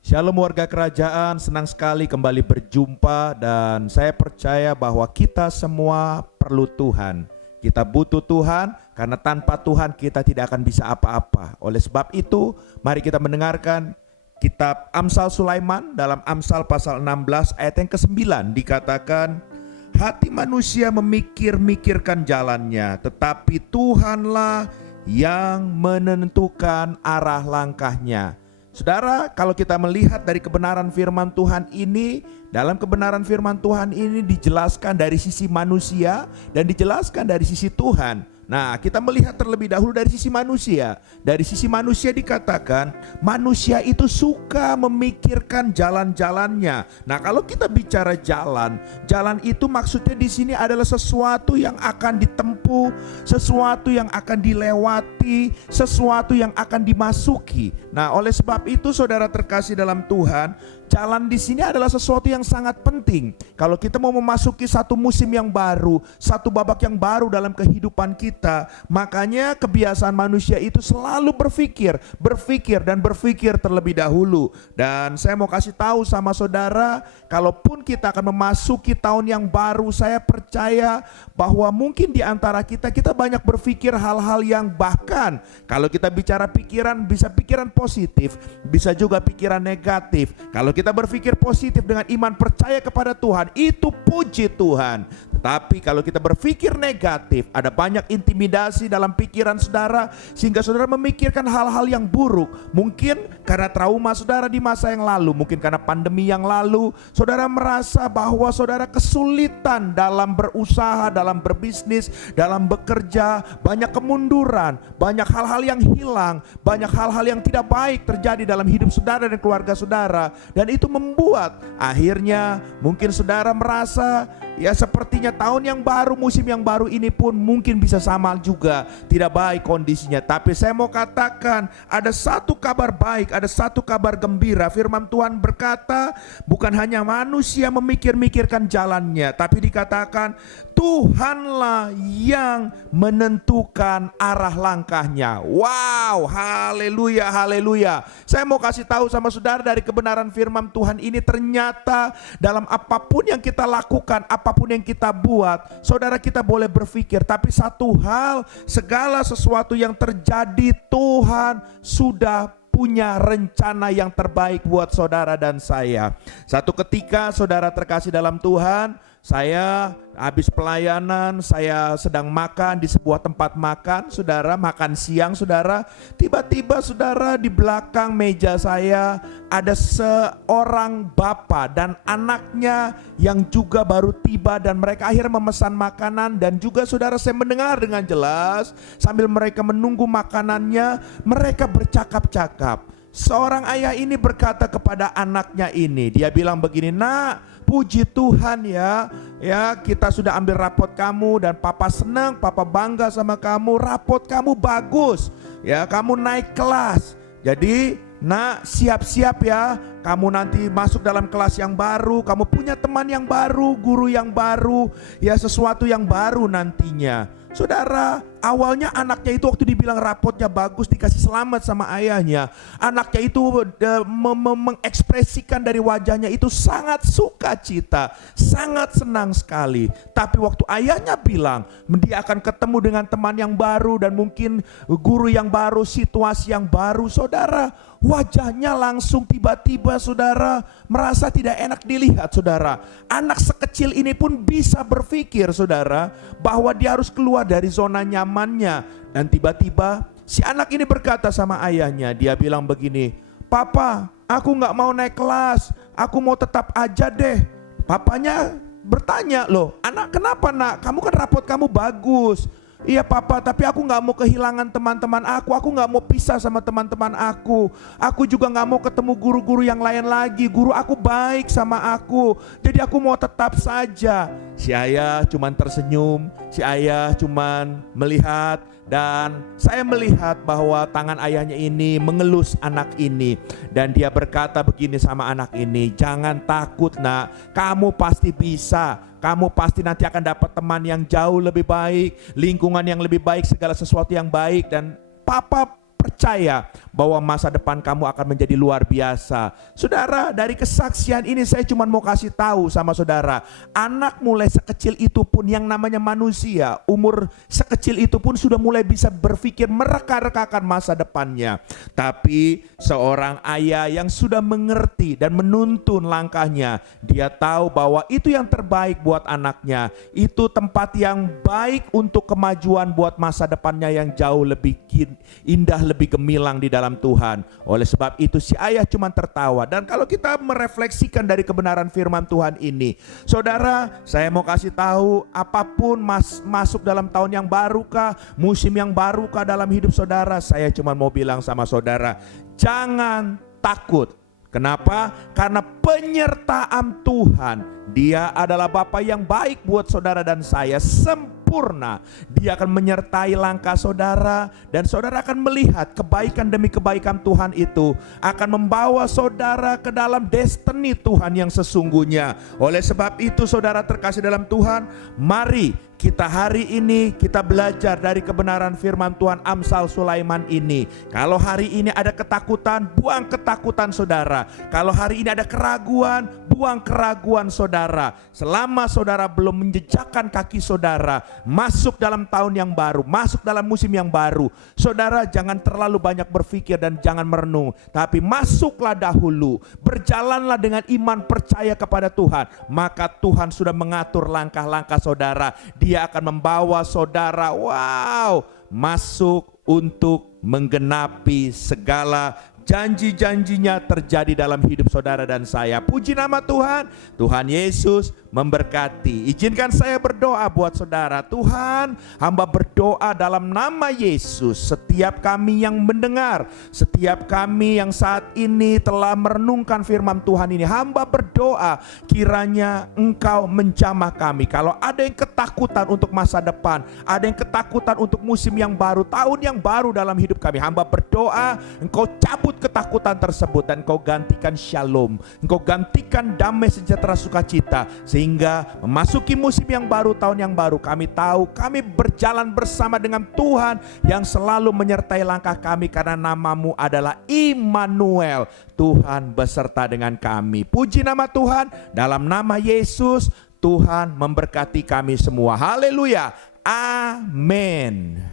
Shalom warga kerajaan, senang sekali kembali berjumpa dan saya percaya bahwa kita semua perlu Tuhan. Kita butuh Tuhan karena tanpa Tuhan kita tidak akan bisa apa-apa. Oleh sebab itu, mari kita mendengarkan kitab Amsal Sulaiman dalam Amsal pasal 16 ayat yang ke-9 dikatakan, hati manusia memikir-mikirkan jalannya, tetapi Tuhanlah yang menentukan arah langkahnya. Saudara, kalau kita melihat dari kebenaran firman Tuhan ini, dalam kebenaran firman Tuhan ini dijelaskan dari sisi manusia dan dijelaskan dari sisi Tuhan. Nah, kita melihat terlebih dahulu dari sisi manusia. Dari sisi manusia dikatakan, manusia itu suka memikirkan jalan-jalannya. Nah, kalau kita bicara jalan, jalan itu maksudnya di sini adalah sesuatu yang akan ditempuh, sesuatu yang akan dilewati, sesuatu yang akan dimasuki. Nah, oleh sebab itu saudara terkasih dalam Tuhan, jalan di sini adalah sesuatu yang sangat penting. Kalau kita mau memasuki satu musim yang baru, satu babak yang baru dalam kehidupan kita, makanya kebiasaan manusia itu selalu berpikir terlebih dahulu. Dan saya mau kasih tahu sama saudara, kalaupun kita akan memasuki tahun yang baru, saya percaya bahwa mungkin di antara kita banyak berpikir hal-hal yang bahkan kalau kita bicara pikiran, bisa pikiran positif, bisa juga pikiran negatif. Kalau kita berpikir positif dengan iman percaya kepada Tuhan, itu puji Tuhan. Tetapi kalau kita berpikir negatif, ada banyak intimidasi dalam pikiran saudara, sehingga saudara memikirkan hal-hal yang buruk. Mungkin karena trauma saudara di masa yang lalu, mungkin karena pandemi yang lalu, saudara merasa bahwa saudara kesulitan dalam berusaha, dalam berbisnis, dalam bekerja, banyak kemunduran, banyak hal-hal yang hilang, banyak hal-hal yang tidak baik terjadi dalam hidup saudara dan keluarga saudara. Dan itu membuat akhirnya mungkin saudara merasa ya sepertinya tahun yang baru, musim yang baru ini pun mungkin bisa sama juga, tidak baik kondisinya. Tapi saya mau katakan ada satu kabar baik, ada satu kabar gembira. Firman Tuhan berkata bukan hanya manusia memikir-mikirkan jalannya, tapi dikatakan Tuhanlah yang menentukan arah langkahnya. Wow, haleluya, haleluya. Saya mau kasih tahu sama saudara dari kebenaran firman Tuhan ini, ternyata dalam apapun yang kita lakukan, apapun yang kita buat, saudara kita boleh berpikir. Tapi satu hal, segala sesuatu yang terjadi Tuhan sudah punya rencana yang terbaik buat saudara dan saya. Satu ketika saudara terkasih dalam Tuhan, saya habis pelayanan, saya sedang makan di sebuah tempat makan, saudara, makan siang, saudara. Tiba-tiba saudara di belakang meja saya ada seorang bapak dan anaknya yang juga baru tiba, dan mereka akhirnya memesan makanan. Dan juga saudara, saya mendengar dengan jelas sambil mereka menunggu makanannya, mereka bercakap-cakap. Seorang ayah ini berkata kepada anaknya ini, dia bilang begini, "Nak, puji Tuhan ya kita sudah ambil rapot kamu dan papa senang, papa bangga sama kamu, rapot kamu bagus ya, kamu naik kelas. Jadi nak, siap-siap ya, kamu nanti masuk dalam kelas yang baru, kamu punya teman yang baru, guru yang baru, ya sesuatu yang baru nantinya." Saudara, awalnya anaknya itu waktu dibilang rapotnya bagus, dikasih selamat sama ayahnya, anaknya itu mengekspresikan dari wajahnya itu sangat sukacita, sangat senang sekali. Tapi waktu ayahnya bilang dia akan ketemu dengan teman yang baru dan mungkin guru yang baru, situasi yang baru, saudara, wajahnya langsung tiba-tiba saudara merasa tidak enak dilihat. Saudara, anak sekecil ini pun bisa berpikir saudara bahwa dia harus keluar dari zona nyamannya. Dan tiba-tiba si anak ini berkata sama ayahnya, dia bilang begini, "Papa, aku gak mau naik kelas, aku mau tetap aja deh." Papanya bertanya, "Loh anak, kenapa nak? Kamu kan rapot kamu bagus." "Iya papa, tapi aku gak mau kehilangan teman-teman aku gak mau pisah sama teman-teman aku juga gak mau ketemu guru-guru yang lain lagi, guru aku baik sama aku, jadi aku mau tetap saja." Si ayah cuman tersenyum, si ayah cuman melihat, dan saya melihat bahwa tangan ayahnya ini mengelus anak ini, dan dia berkata begini sama anak ini, "Jangan takut nak, kamu pasti bisa. Kamu pasti nanti akan dapat teman yang jauh lebih baik, lingkungan yang lebih baik, segala sesuatu yang baik." Dan Papa percaya bahwa masa depan kamu akan menjadi luar biasa. Saudara, dari kesaksian ini saya cuma mau kasih tahu sama saudara, anak mulai sekecil itu pun yang namanya manusia, umur sekecil itu pun sudah mulai bisa berpikir mereka-rekakan masa depannya. Tapi seorang ayah yang sudah mengerti dan menuntun langkahnya, dia tahu bahwa itu yang terbaik buat anaknya, itu tempat yang baik untuk kemajuan buat masa depannya yang jauh lebih indah, lebih gemilang di dalam Tuhan. Oleh sebab itu si ayah cuma tertawa. Dan kalau kita merefleksikan dari kebenaran firman Tuhan ini, saudara, saya mau kasih tahu, apapun masuk dalam tahun yang baru kah, musim yang baru kah dalam hidup saudara, saya cuma mau bilang sama saudara, jangan takut. Kenapa? Karena penyertaan Tuhan, Dia adalah Bapa yang baik buat saudara dan saya, sempurna. Dia akan menyertai langkah saudara, dan saudara akan melihat kebaikan demi kebaikan Tuhan itu akan membawa saudara ke dalam destiny Tuhan yang sesungguhnya. Oleh sebab itu saudara terkasih dalam Tuhan, mari kita hari ini kita belajar dari kebenaran firman Tuhan Amsal Sulaiman ini. Kalau hari ini ada ketakutan, buang ketakutan saudara. Kalau hari ini ada keraguan, buang keraguan saudara. Selama saudara belum menjejakkan kaki saudara masuk dalam tahun yang baru, masuk dalam musim yang baru, saudara jangan terlalu banyak berpikir dan jangan merenung, tapi masuklah dahulu, berjalanlah dengan iman percaya kepada Tuhan, maka Tuhan sudah mengatur langkah-langkah saudara. Dia akan membawa saudara masuk untuk menggenapi segala janji-janjinya terjadi dalam hidup saudara dan saya. Puji nama Tuhan. Tuhan Yesus memberkati. Izinkan saya berdoa buat saudara. Tuhan, hamba berdoa dalam nama Yesus, setiap kami yang mendengar, setiap kami yang saat ini telah merenungkan firman Tuhan ini, hamba berdoa kiranya Engkau menjamah kami. Kalau ada yang ketakutan untuk masa depan, ada yang ketakutan untuk musim yang baru, tahun yang baru dalam hidup kami, hamba berdoa Engkau cabut ketakutan tersebut dan Engkau gantikan shalom, Engkau gantikan damai sejahtera sukacita, sehingga memasuki musim yang baru, tahun yang baru, kami tahu kami berjalan bersama dengan Tuhan yang selalu menyertai langkah kami, karena namamu adalah Immanuel, Tuhan beserta dengan kami. Puji nama Tuhan. Dalam nama Yesus, Tuhan memberkati kami semua. Haleluya. Amin.